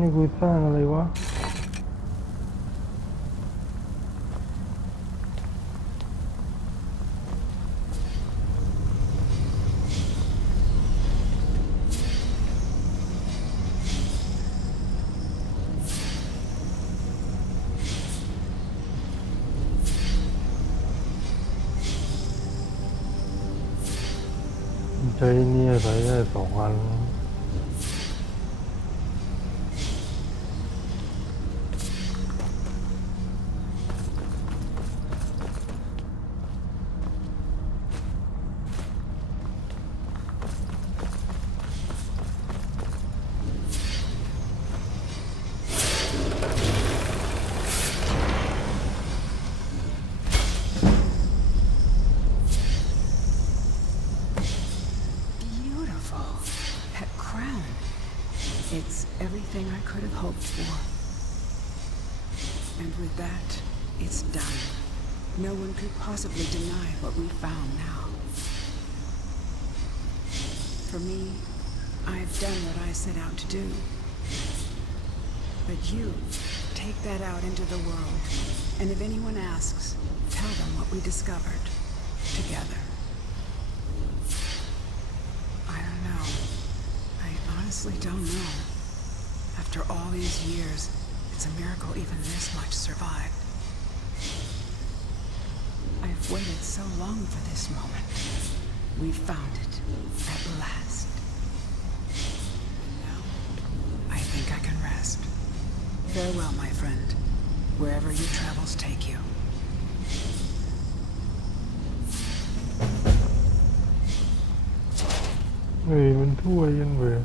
นี่กูสร้างอะไรวะใช้เนี่ยใช้ได้2 อันBeautiful. That crown. It's everything I could have hoped for. And with that, it's done. No one could possibly deny what we found now. For me, I've done what I set out to do. But you, take that out into the world, and if anyone asks, tell them what we discovered together. I don't know. I honestly don't know. After all these years, it's a miracle even this much survived. I've waited so long for this moment. We found it, at last. And now, I think I can rest. Farewell, my friend, wherever your travels take you. เฮ้ยมันถ้วยยังเว้ย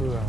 รื่อง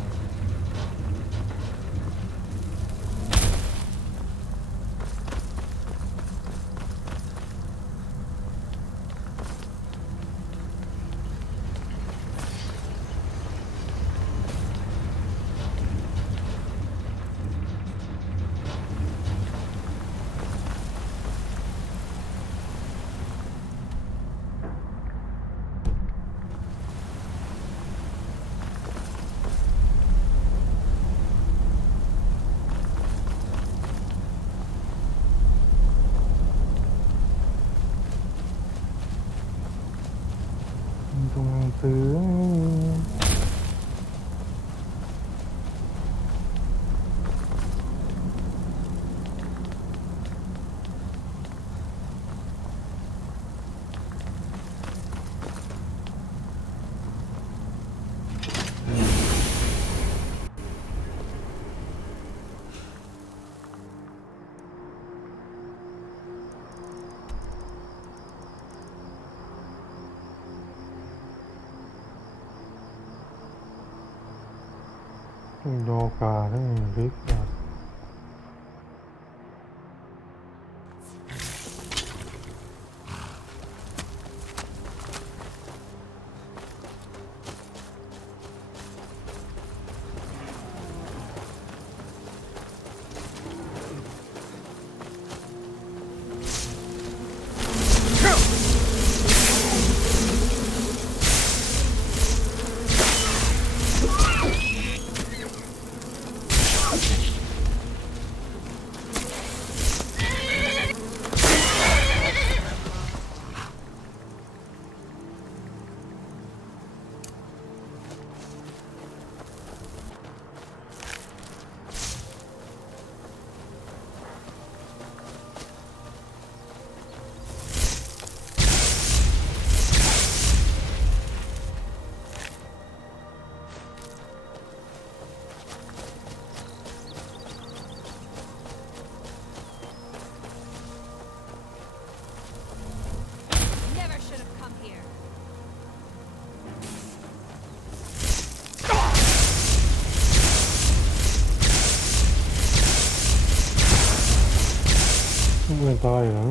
ตรงหนังสือโลกาทั้งลิฟต์ Never should have come here. เหมือนตายเหรอ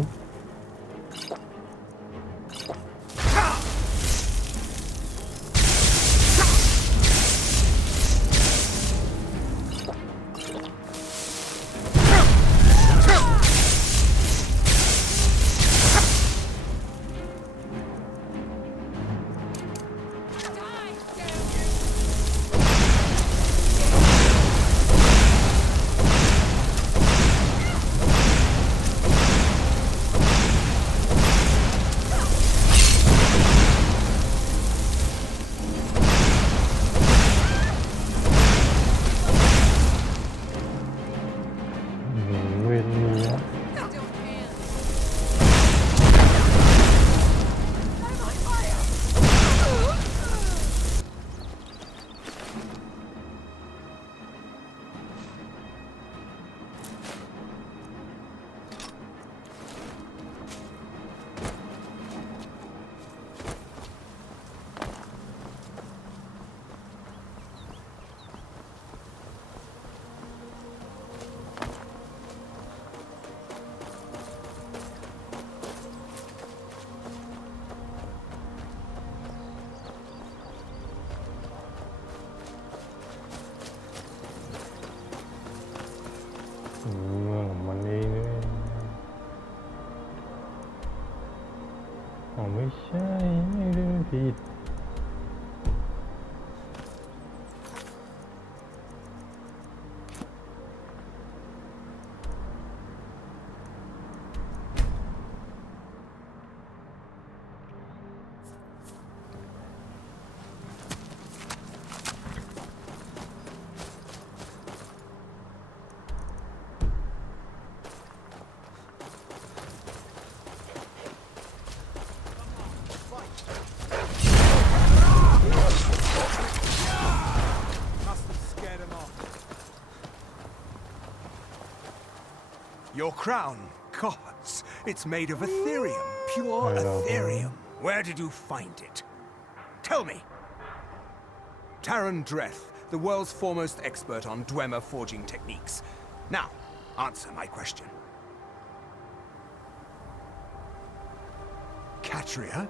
เวรมีนะ Still can. I'm on fire. เมืองมันเองเลยอ๋อไม่ใช่ไม่ได้ผิดYour crown, gods, it's made of Ethereum, pure I love Ethereum. Where did you find it? Tell me. Taran Dreth, the world's foremost expert on Dwemer forging techniques. Now, answer my question. Katria?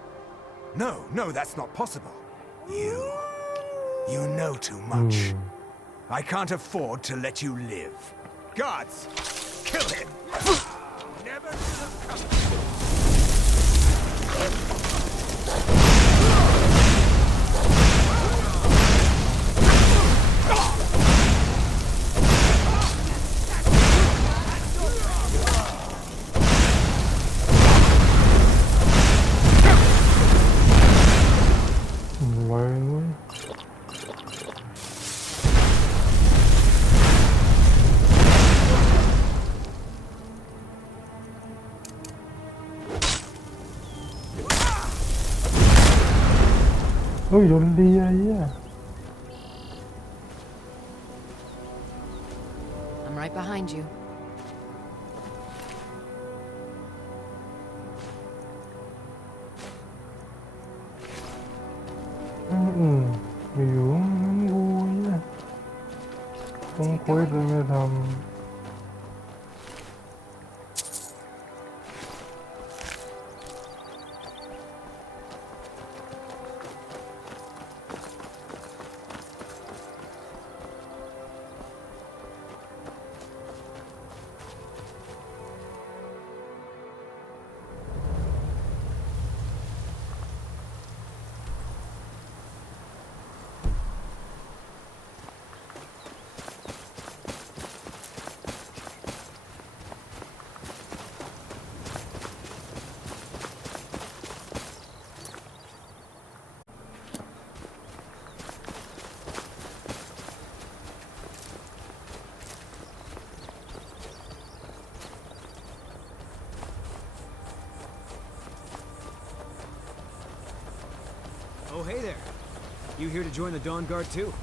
No, that's not possible. You know too much. I can't afford to let you live. Guards, kill him! Never should have come. Vay. Ôi, dồn đi ấy à. I'm right behind you. Hiểu vui á. Không quên rồi nghe thầm. Oh, hey there. You here to join the Dawn Guard, too?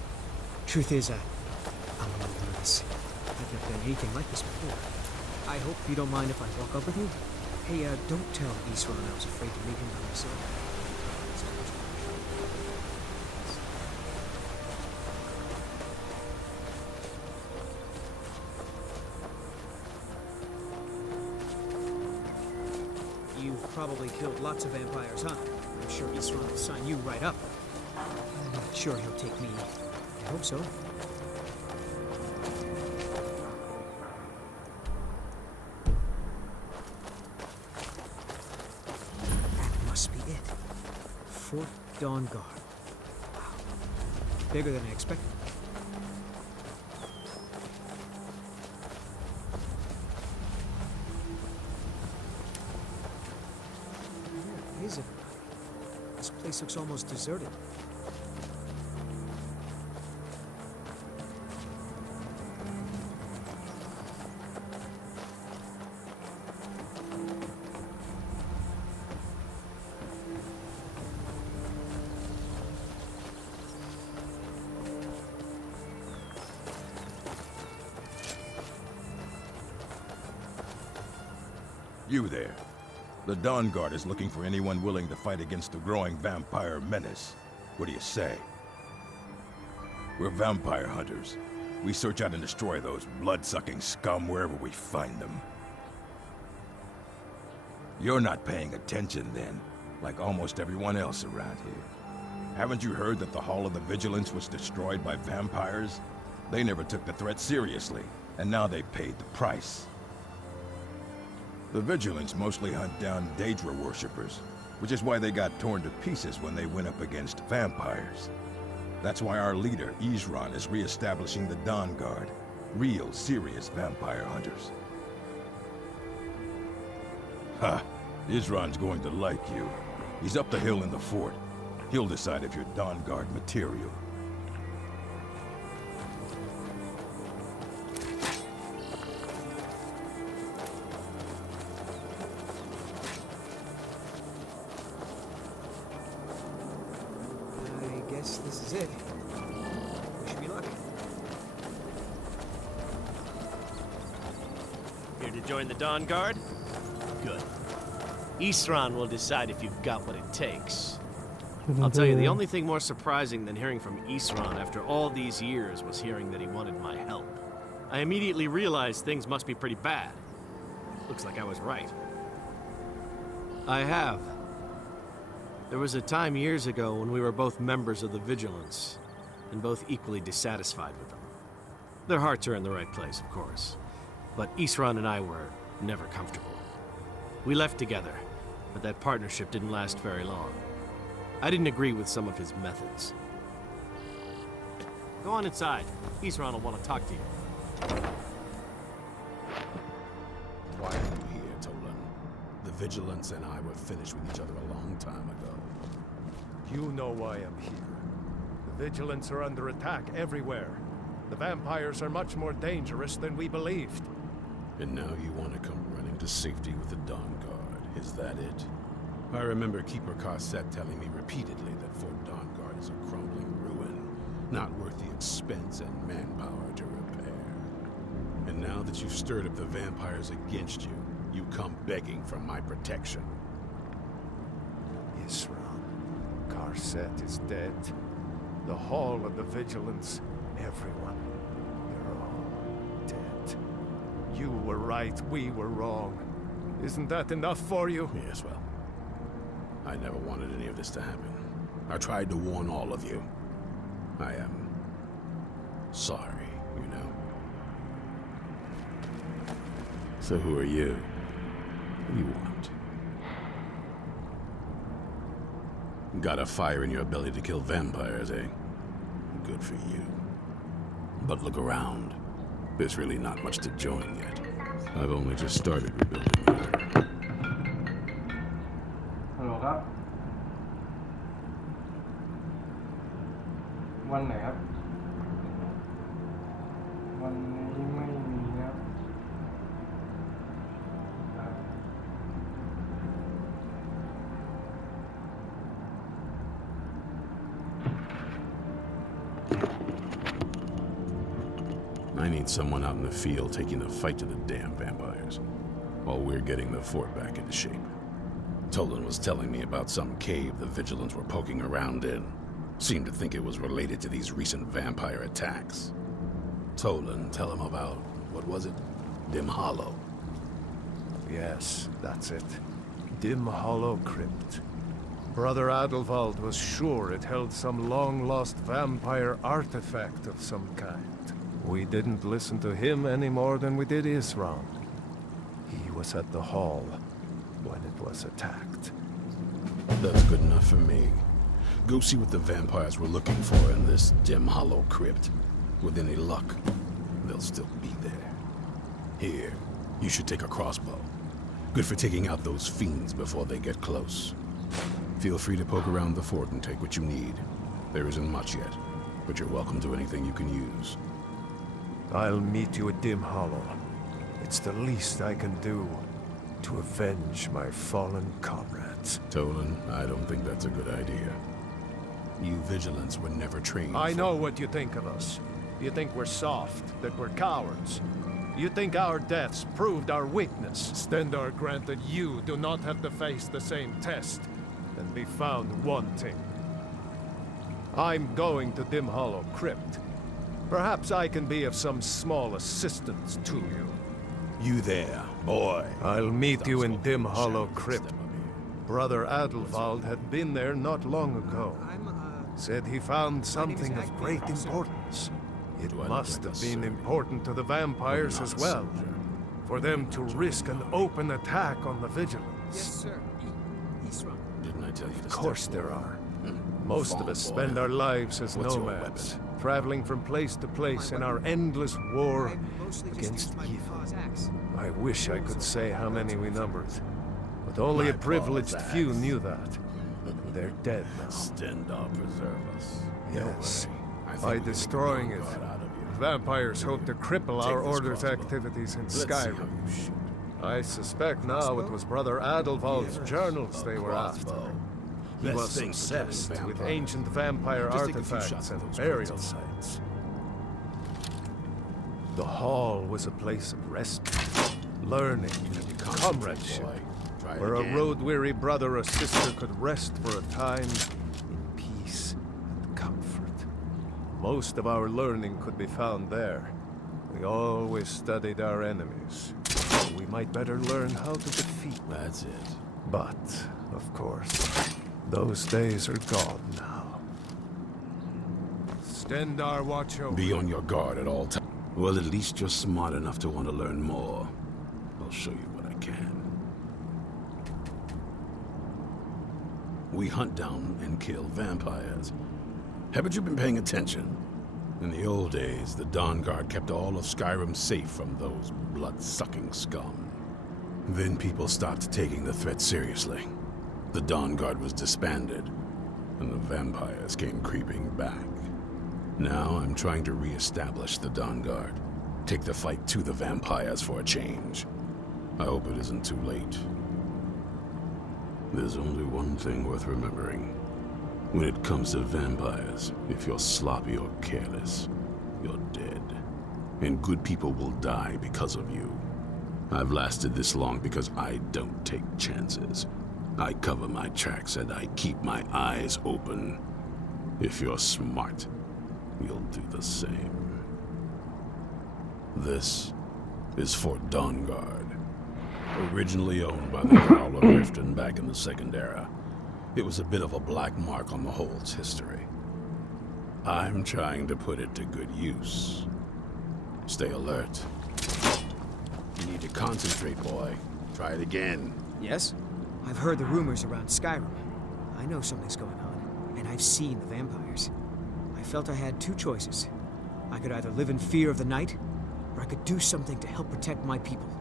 Truth is, I'm a little nervous. I've never done anything like this before. I hope you don't mind if I walk up with you? Hey, don't tell Isran I was afraid to meet him by myself. You've probably killed lots of vampires, huh? I'm sure Isran will sign you right up. I'm not sure he'll take me. I hope so. That must be it. Fort Dawn Guard. Wow. Bigger than I expected. Where is everybody? This place looks almost deserted. You there. The Dawn Guard is looking for anyone willing to fight against the growing vampire menace. What do you say? We're vampire hunters. We search out and destroy those blood-sucking scum wherever we find them. You're not paying attention then, like almost everyone else around here. Haven't you heard that the Hall of the Vigilance was destroyed by vampires? They never took the threat seriously, and now they paid the price. The Vigilance mostly hunt down Daedra worshippers, which is why they got torn to pieces when they went up against vampires. That's why our leader, Isran, is re-establishing the Dawn Guard. Real, serious vampire hunters. Ha! Isran's going to like you. He's up the hill in the fort. He'll decide if you're Dawn Guard material. I guess this is it. Wish me luck. Here to join the Dawn Guard? Good. Isran will decide if you've got what it takes. I'll tell you, the only thing more surprising than hearing from Isran after all these years was hearing that he wanted my help. I immediately realized things must be pretty bad. Looks like I was right. I have. There was a time years ago when we were both members of the Vigilance, and both equally dissatisfied with them. Their hearts are in the right place, of course, but Isran and I were never comfortable. We left together, but that partnership didn't last very long. I didn't agree with some of his methods. Go on inside. Isran will want to talk to you. Why are you here, Tolan? The Vigilance and I were finished with each other a long time ago. You know why I'm here. The Vigilance are under attack everywhere. The vampires are much more dangerous than we believed. And now you want to come running to safety with the Dawn Guard. Is that it? I remember Keeper Carset telling me repeatedly that Fort Dawn Guard is a crumbling ruin, not worth the expense and manpower to repair. And now that you've stirred up the vampires against you, you come begging for my protection. Isran. Carset is dead. The Hall of the Vigilance, everyone. They're all dead. You were right, we were wrong. Isn't that enough for you? Yes, well, I never wanted any of this to happen. I tried to warn all of you. I am sorry, you know. So who are you? What do you want? Got a fire in your belly to kill vampires, eh? Good for you. But look around. There's really not much to join yet. I've only just started rebuilding here. ฮัลโหลครับ วันไหนครับ วันนี้ไม่มีครับ I need someone out in the field taking the fight to the damn vampires, while we're getting the fort back into shape. Tolan was telling me about some cave the Vigilants were poking around in. Seemed to think it was related to these recent vampire attacks. Tolan, tell him about, what was it? Dim Hollow. Yes, that's it. Dim Hollow Crypt. Brother Adelwald was sure it held some long-lost vampire artifact of some kind. We didn't listen to him any more than we did Isran. He was at the hall when it was attacked. That's good enough for me. Go see what the vampires were looking for in this Dim Hollow Crypt. With any luck, they'll still be there. Here, you should take a crossbow. Good for taking out those fiends before they get close. Feel free to poke around the fort and take what you need. There isn't much yet, but you're welcome to anything you can use. I'll meet you at Dim Hollow. It's the least I can do to avenge my fallen comrades. Tolan, I don't think that's a good idea. You Vigilants were never trained I for- know what you think of us. You think we're soft, that we're cowards. You think our deaths proved our weakness. Stendarr granted you do not have to face the same test and be found wanting. I'm going to Dim Hollow Crypt. Perhaps I can be of some small assistance to you. You there, boy. I'll meet you in Stop Dim smoking Hollow shadows. Crypt. Step up here. Brother Adelwald had been there not long ago. Said he found something of great importance. It Do I look must like have a been soldier? important to the vampires I'm as not a well. soldier. For them to risk an open attack on the Vigilance. sir. Isran. Didn't I tell you to Of course there are. Most of Fall, us boy. spend our lives as What's your nomads, weapon? traveling from place to place in our endless war against evil. I wish I could say how many we numbered, but only My a privileged paws few axe. knew that. They're dead now. Stendarr preserve us. Yes. Don't worry. I think By we can destroying get it, the Dawn Guard out of you. vampires hope to cripple Take our this Order's crossbow. activities in Let's see how Skyrim. you shoot. I suspect now it was Brother Adelwald's journals they were Crossbow. after. He Best was thing for killing obsessed with vampires. ancient vampire Just take a few artifacts shots at and those burial crypts. sites. The hall was a place of rest, learning, and comradeship, Boy, try it where a again. road-weary brother or sister could rest for a time in Most of our learning could be found there. We always studied our enemies. So we might better learn how to defeat them. That's it. But, of course, those days are gone now. Stendarr watch over. Be on your guard at all times. Well, at least you're smart enough to want to learn more. I'll show you what I can. We hunt down and kill vampires. Haven't you been paying attention? In the old days, the Dawnguard kept all of Skyrim safe from those blood-sucking scum. Then people stopped taking the threat seriously. The Dawnguard was disbanded, and the vampires came creeping back. Now I'm trying to re-establish the Dawnguard. Take the fight to the vampires for a change. I hope it isn't too late. There's only one thing worth remembering. When it comes to vampires, if you're sloppy or careless, you're dead. And good people will die because of you. I've lasted this long because I don't take chances. I cover my tracks and I keep my eyes open. If you're smart, you'll do the same. This is Fort Dawnguard. Originally owned by the Jarl of Riften back in the Second Era. It was a bit of a black mark on the Hold's history. I'm trying to put it to good use. Stay alert. You need to concentrate, boy. Try it again. Yes? I've heard the rumors around Skyrim. I know something's going on, and I've seen the vampires. I felt I had two choices. I could either live in fear of the night, or I could do something to help protect my people.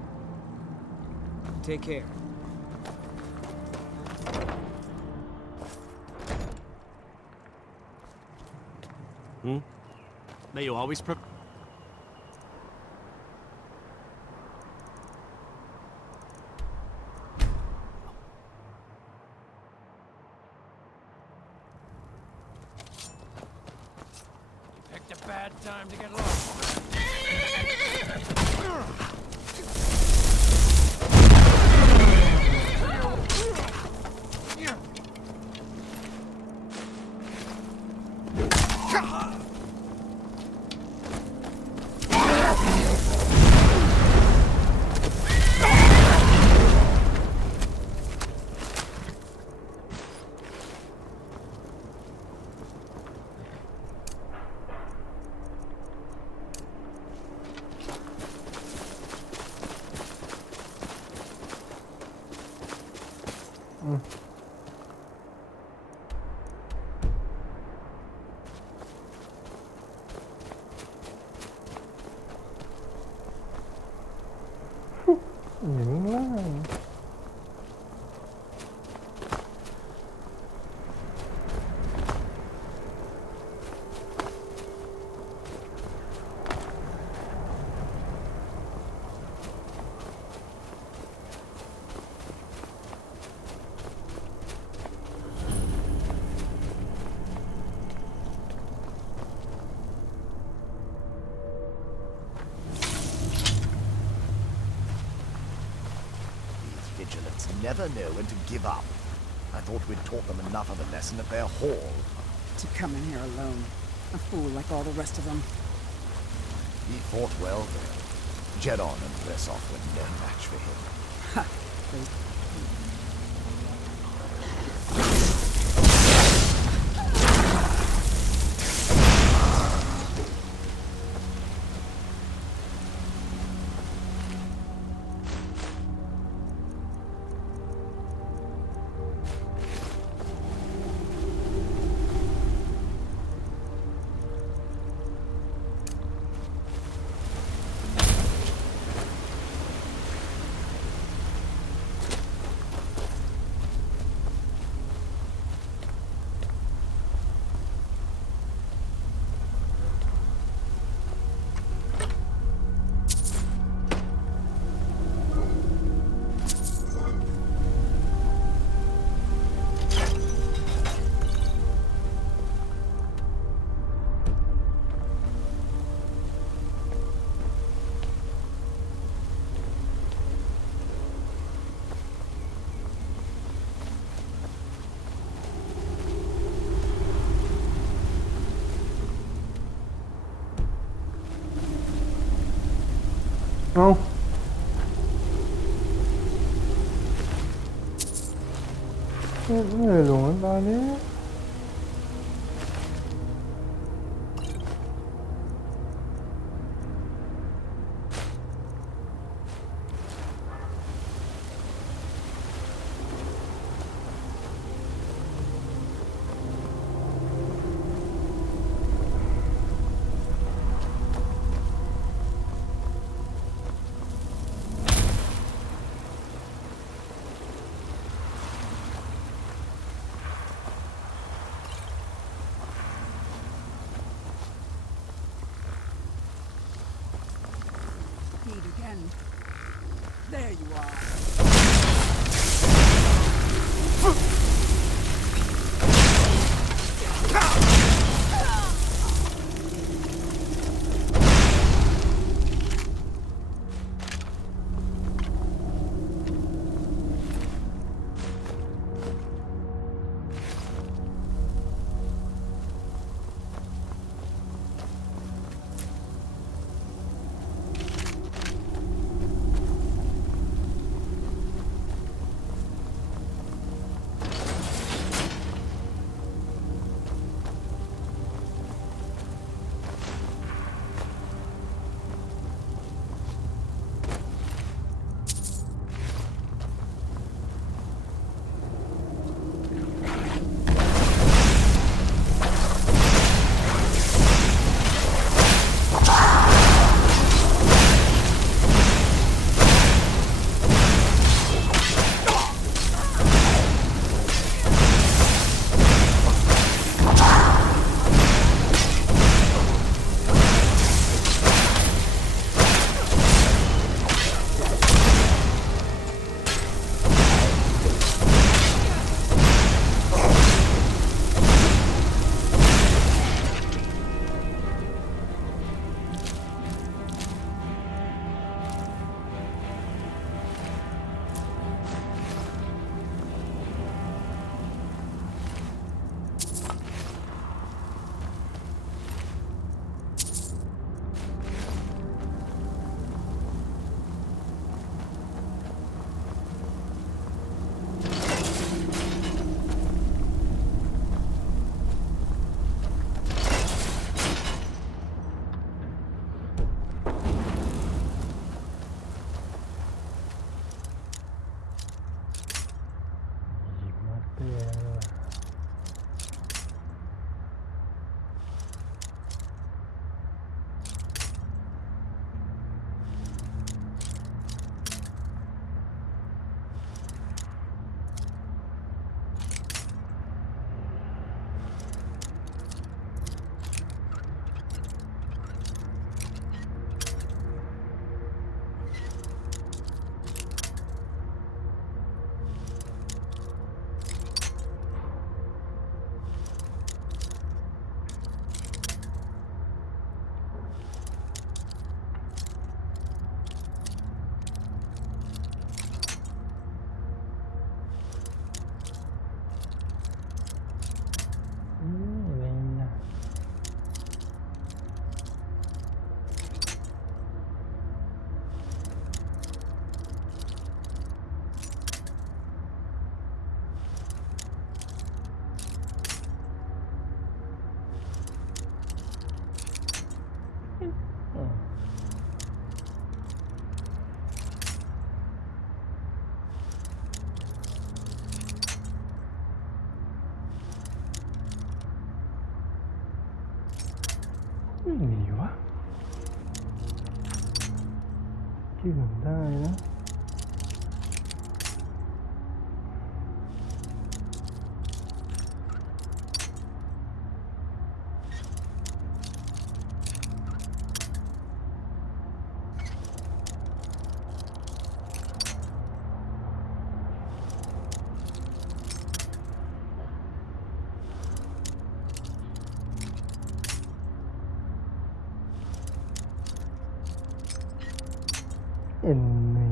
Take care. May you always Picked a bad time to get lost. Những lá Vigilants never know when to give up. I thought we'd taught them enough of a lesson at their hall. To come in here alone. A fool like all the rest of them. He fought well, though. Jedon and Bresoff were no match for him. Ha! Those เอ้าไม่ได้ลงตอนนี้Meet again. There you are.ไม่หนีวะที่ผมได้นะเอ็นนี่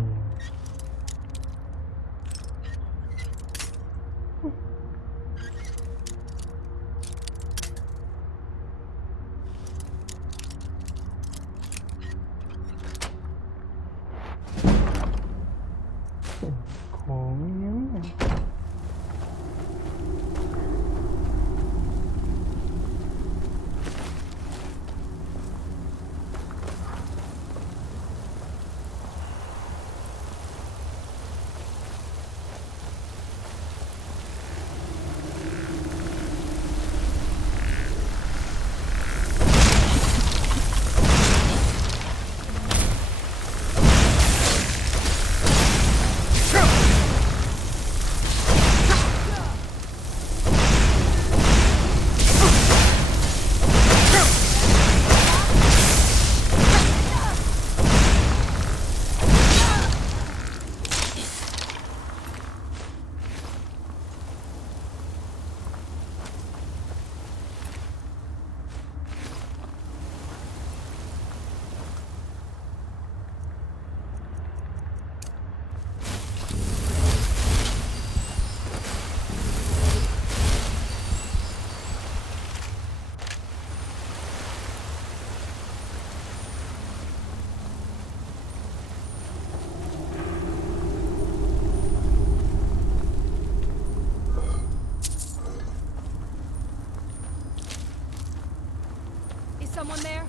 someone there?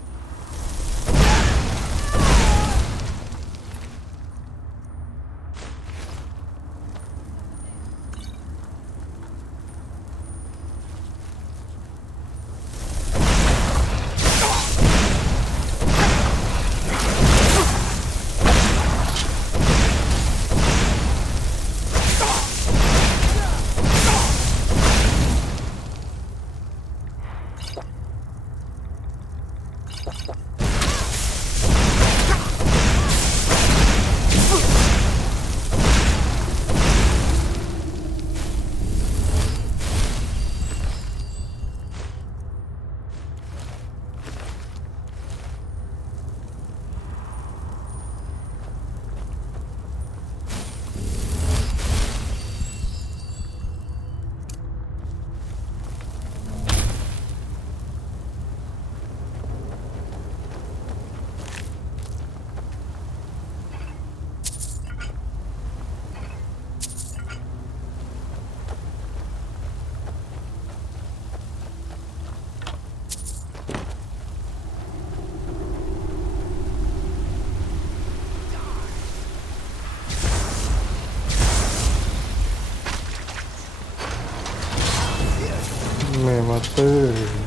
Me maté.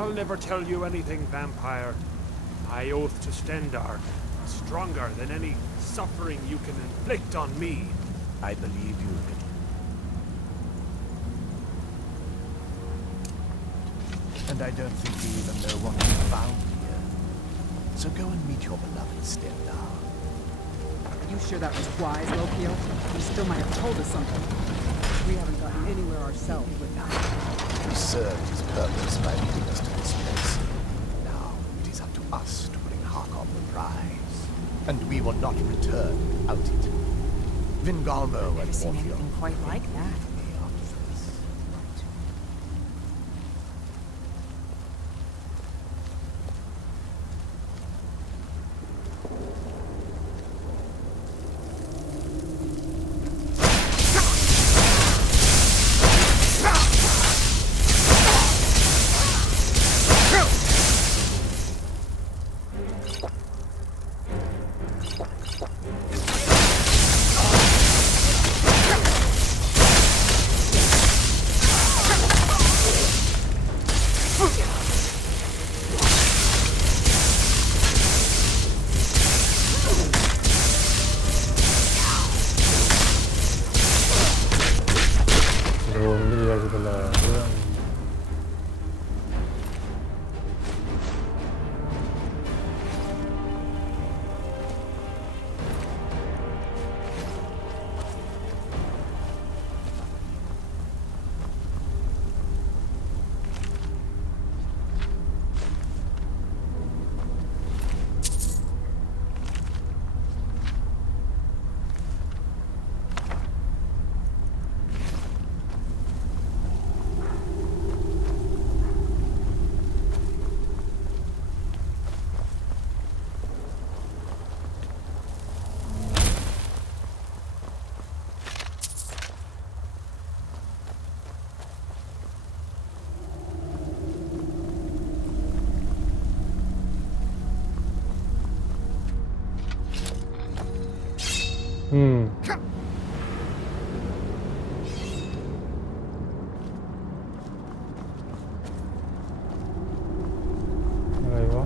I'll never tell you anything, vampire. I oath to Stendarr, stronger than any suffering you can inflict on me. I believe you, Riddle. And I don't think you even know what you found here. So go and meet your beloved Stendarr. You sure that was wise, Lokio? He still might have told us something. We haven't gotten anywhere ourselves with that. He served his purpose by leading us to this place. Now it is up to us to bring Hakon the prize. And we will not return without it. Vingalmo and Never seen Orpheon. anything quite like that. อืมอะไรวะ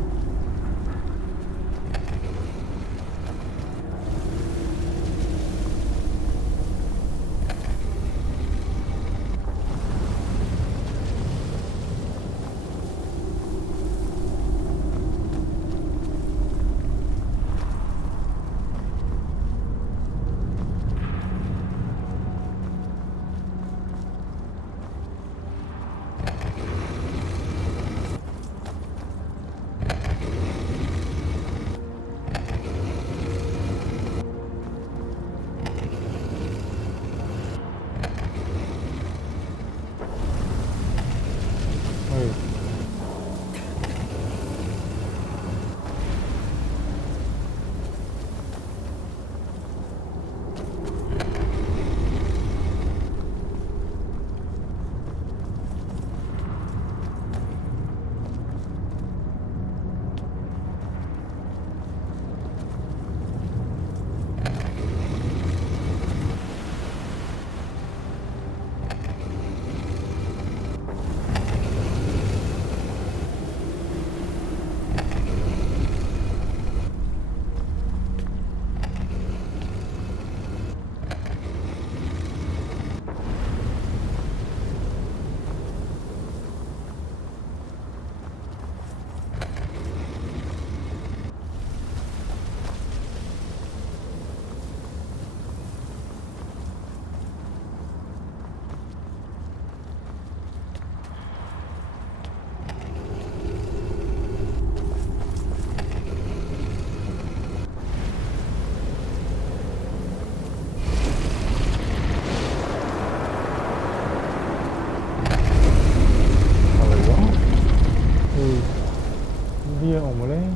เฮ้ย อะไรวะเรียกออกมาเลย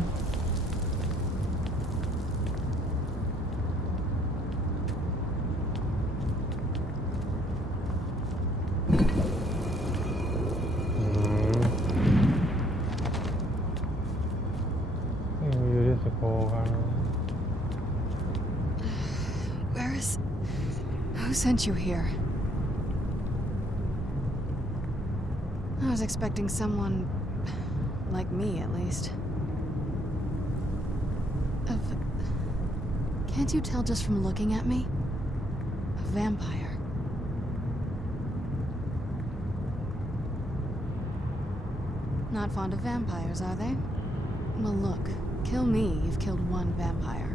ไม่มีเรื่องสกอร์กัน Where is... Who sent you here? I was expecting someone... like me, at least. Can't you tell just from looking at me? A vampire. Not fond of vampires, are they? Well, look. Kill me, you've killed one vampire.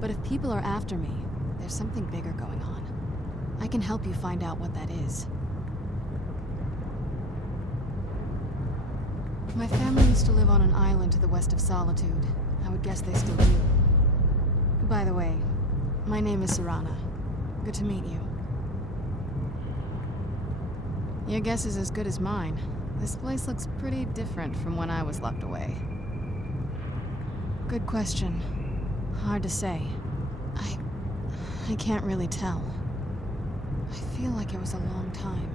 But if people are after me, there's something bigger going on. I can help you find out what that is. My family used to live on an island to the west of Solitude. I would guess they still do. By the way, my name is Serana. Good to meet you. Your guess is as good as mine. This place looks pretty different from when I was locked away. Good question. Hard to say. I can't really tell. I feel like it was a long time.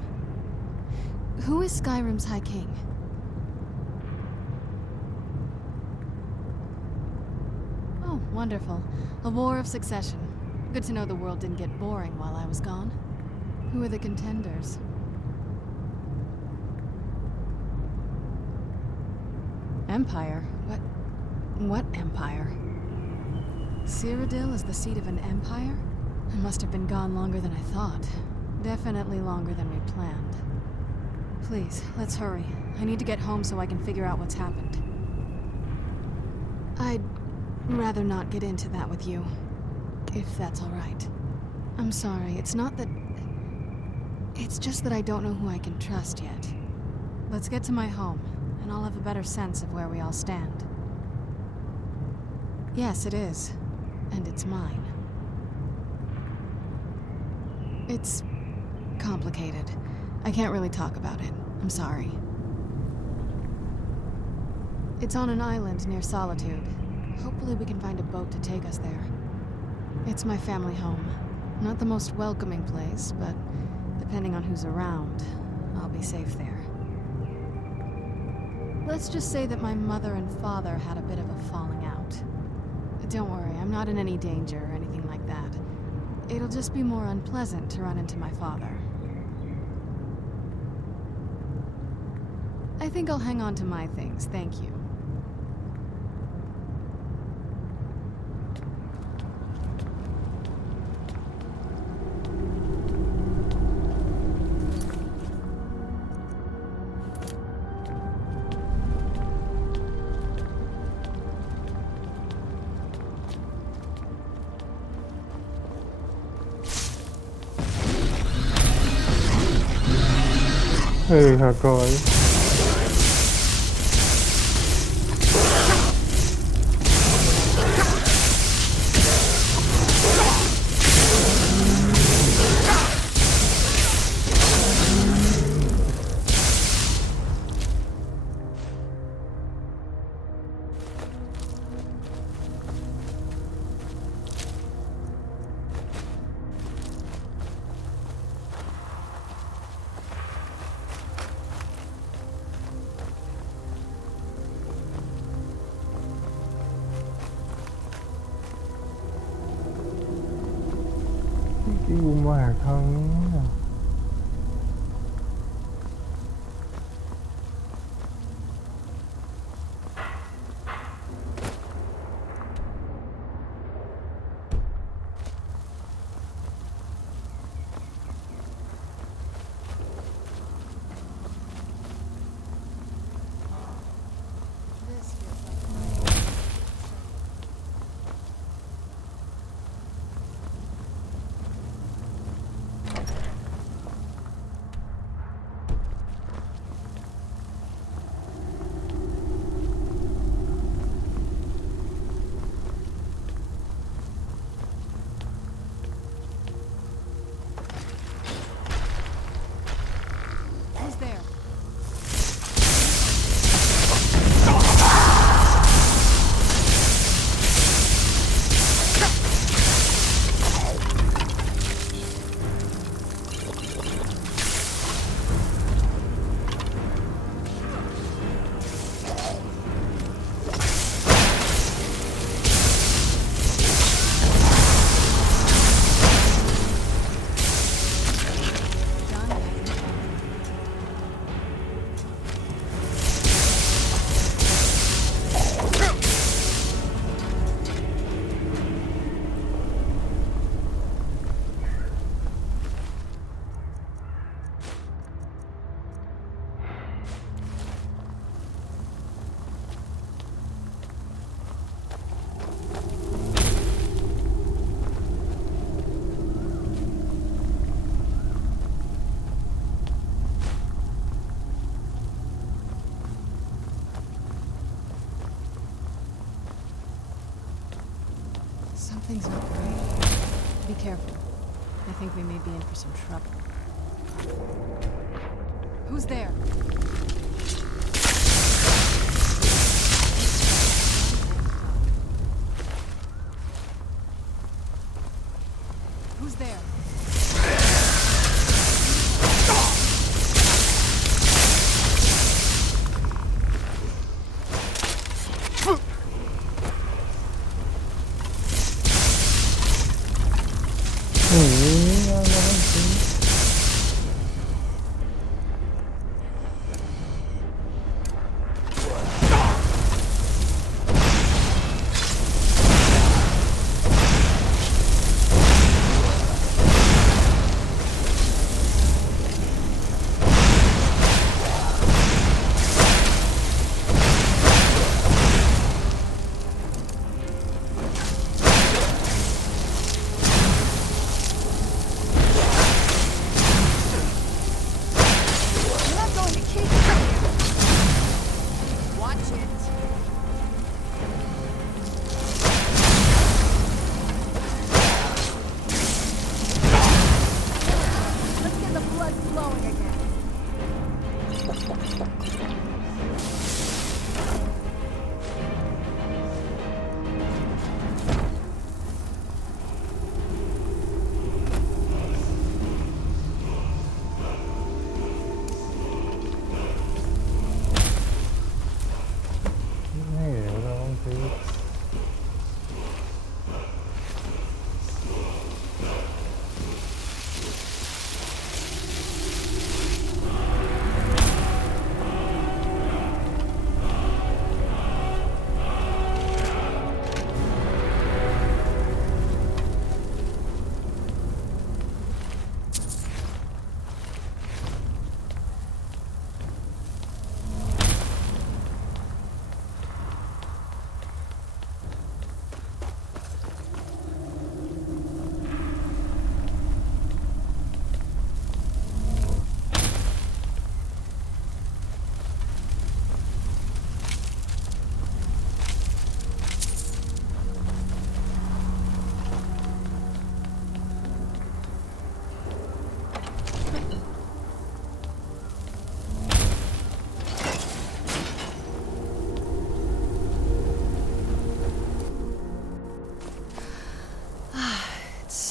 Who is Skyrim's High King? Oh, wonderful. A war of succession. Good to know the world didn't get boring while I was gone. Who are the contenders? Empire? What empire? Cyrodiil is the seat of an empire? It must have been gone longer than I thought. Definitely longer than we planned. Please, let's hurry. I need to get home so I can figure out what's happened. I'd rather not get into that with you, if that's all right. I'm sorry, it's not that... It's just that I don't know who I can trust yet. Let's get to my home, and I'll have a better sense of where we all stand. Yes, it is. And it's mine. It's complicated. I can't really talk about it. I'm sorry. It's on an island near Solitude. Hopefully we can find a boat to take us there. It's my family home. Not the most welcoming place, but depending on who's around, I'll be safe there. Let's just say that my mother and father had a bit of a falling out. Don't worry, I'm not in any danger or anything like that. It'll just be more unpleasant to run into my father. I think I'll hang on to my things, thank you.ค่ะก่อย ที่กูมาทางนี้อะ Who's there? Something's not right. Be careful. I think we may be in for some trouble. Who's there? Who's there?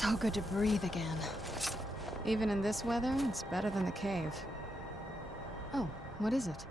So good to breathe again. Even in this weather, it's better than the cave. Oh, what is it?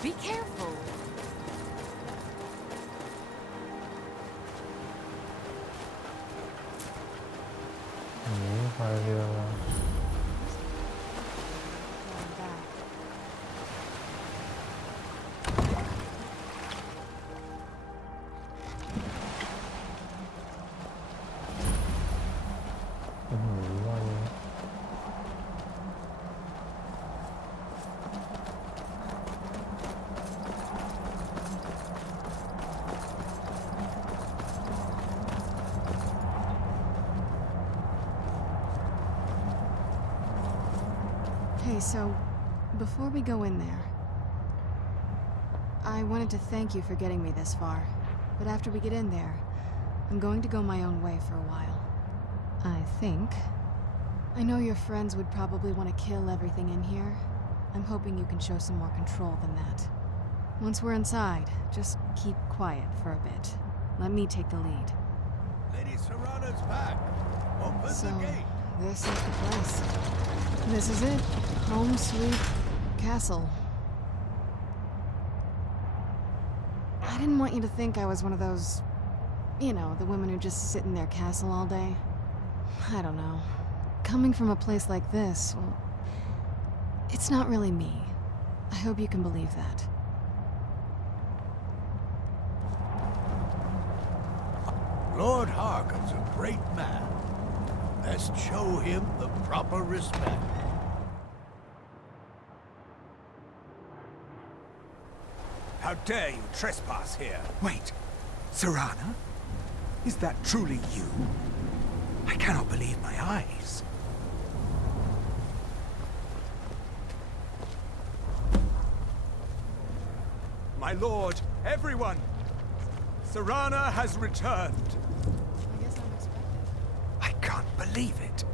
Be careful. Hey, so, before we go in there, I wanted to thank you for getting me this far. But after we get in there, I'm going to go my own way for a while. I think. I know your friends would probably want to kill everything in here. I'm hoping you can show some more control than that. Once we're inside, just keep quiet for a bit. Let me take the lead. Lady Serrano's back. Open So, the gate. this is the place. This is it. Home sweet castle. I didn't want you to think I was one of those, you know, the women who just sit in their castle all day. I don't know. Coming from a place like this, well, it's not really me. I hope you can believe that. Lord Harkon's a great man. Best show him the proper respect. How dare you trespass here? Wait, Serrana? Is that truly you? I cannot believe my eyes. My lord, everyone! Serrana has returned. I guess I'm expected. I can't believe it.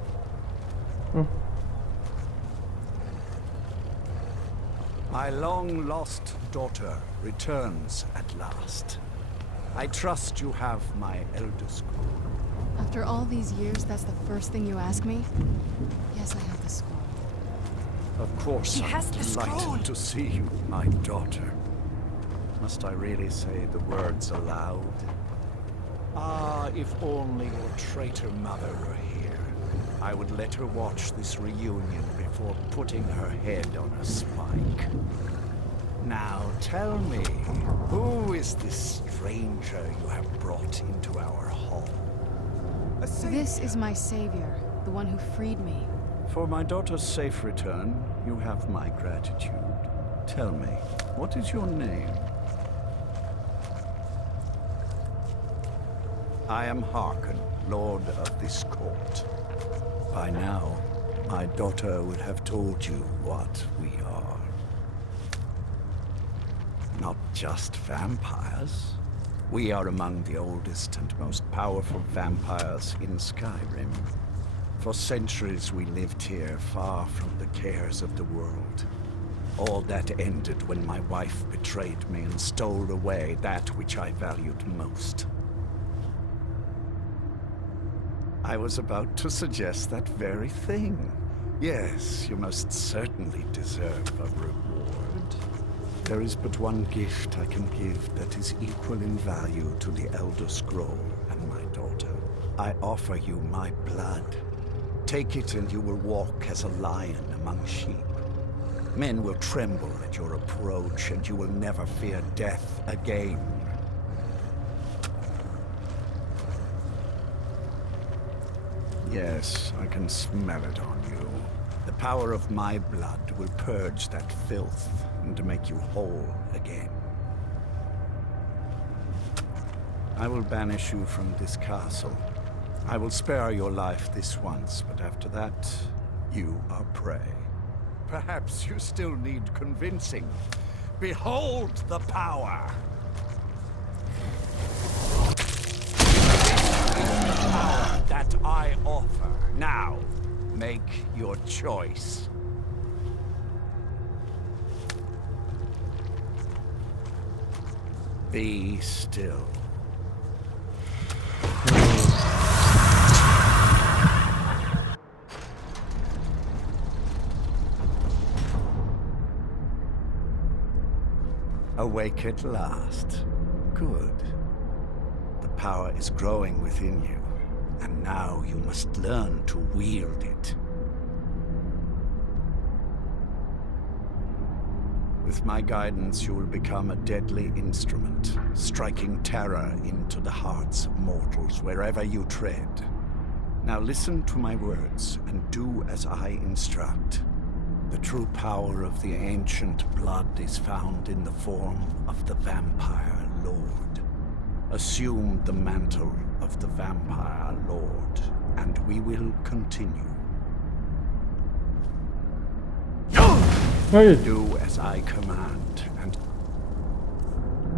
My long-lost daughter returns at last. I trust you have my Elder Scroll. After all these years, that's the first thing you ask me? Yes, I have the scroll. Of course, He I'm has the delighted scroll. to see you, my daughter. Must I really say the words aloud? Ah, if only your traitor mother were here. I would let her watch this reunion before putting her head on a spike. Now tell me, who is this stranger you have brought into our hall? This is my savior, the one who freed me. For my daughter's safe return, you have my gratitude. Tell me, what is your name? I am Harkon, Lord of this court. By now, my daughter would have told you what we are. Not just vampires. We are among the oldest and most powerful vampires in Skyrim. For centuries we lived here, far from the cares of the world. All that ended when my wife betrayed me and stole away that which I valued most. I was about to suggest that very thing. Yes, you most certainly deserve a reward. There is but one gift I can give that is equal in value to the Elder Scroll and my daughter. I offer you my blood. Take it and you will walk as a lion among sheep. Men will tremble at your approach and you will never fear death again. Yes, I can smell it on you. The power of my blood will purge that filth and make you whole again. I will banish you from this castle. I will spare your life this once, but after that, you are prey. Perhaps you still need convincing. Behold the power! The power that I offer. Now, make your choice. Be still. Awake at last. Good. The power is growing within you, and now you must learn to wield it. With my guidance, you will become a deadly instrument, striking terror into the hearts of mortals wherever you tread. Now listen to my words, and do as I instruct. The true power of the ancient blood is found in the form of the Vampire Lord. Assume the mantle of the Vampire Lord, and we will continue. Hey! Do as I command, and...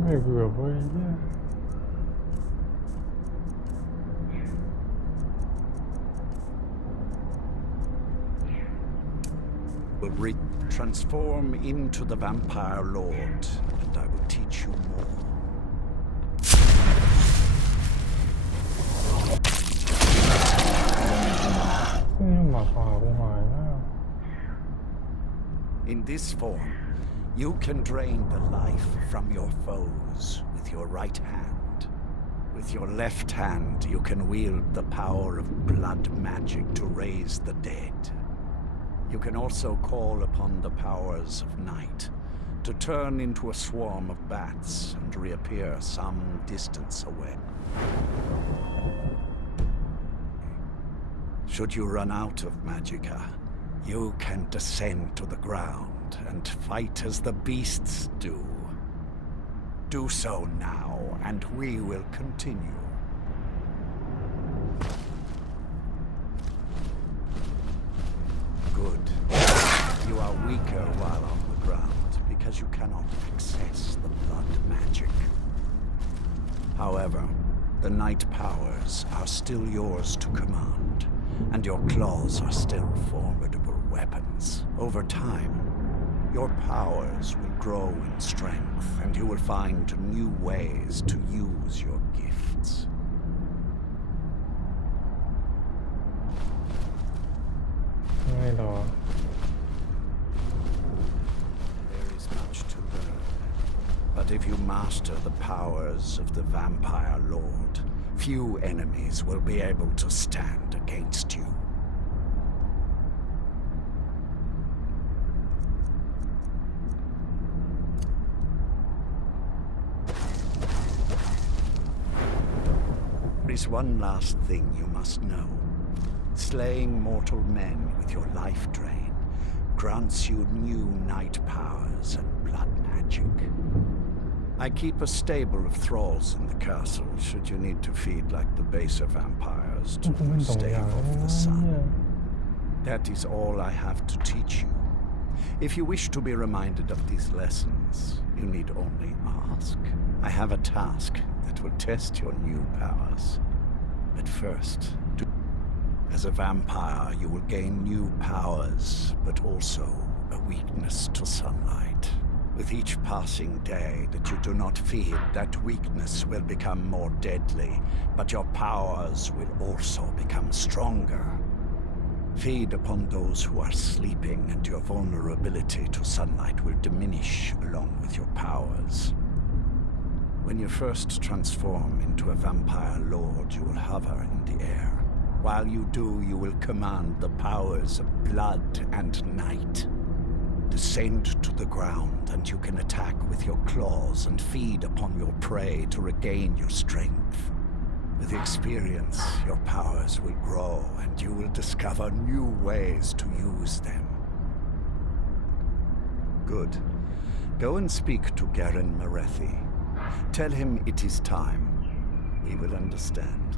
ไม่เบื่อเว้ยเนี่ย will transform into the Vampire Lord, and I will teach you more. In this form, you can drain the life from your foes with your right hand. With your left hand, you can wield the power of blood magic to raise the dead. You can also call upon the powers of night to turn into a swarm of bats and reappear some distance away. Should you run out of magicka, you can descend to the ground and fight as the beasts do. Do so now, and we will continue. Good. You are weaker while on the ground, because you cannot access the blood magic. However, the night powers are still yours to command, and your claws are still formidable weapons. Over time, your powers will grow in strength, and you will find new ways to use your gifts. There is much to learn, but if you master the powers of the Vampire Lord, few enemies will be able to stand against you. There is one last thing you must know. Slaying mortal men with your life drain grants you new night powers and blood magic. I keep a stable of thralls in the castle should you need to feed like the baser vampires to stave off the sun. That is all I have to teach you. If you wish to be reminded of these lessons, you need only ask. I have a task that will test your new powers. But first, as a vampire, you will gain new powers, but also a weakness to sunlight. With each passing day that you do not feed, that weakness will become more deadly, but your powers will also become stronger. Feed upon those who are sleeping, and your vulnerability to sunlight will diminish along with your powers. When you first transform into a Vampire Lord, you will hover in the air. While you do, you will command the powers of blood and night. Descend to the ground, and you can attack with your claws and feed upon your prey to regain your strength. With experience, your powers will grow, and you will discover new ways to use them. Good. Go and speak to Garen Marethi. Tell him it is time. he will understand.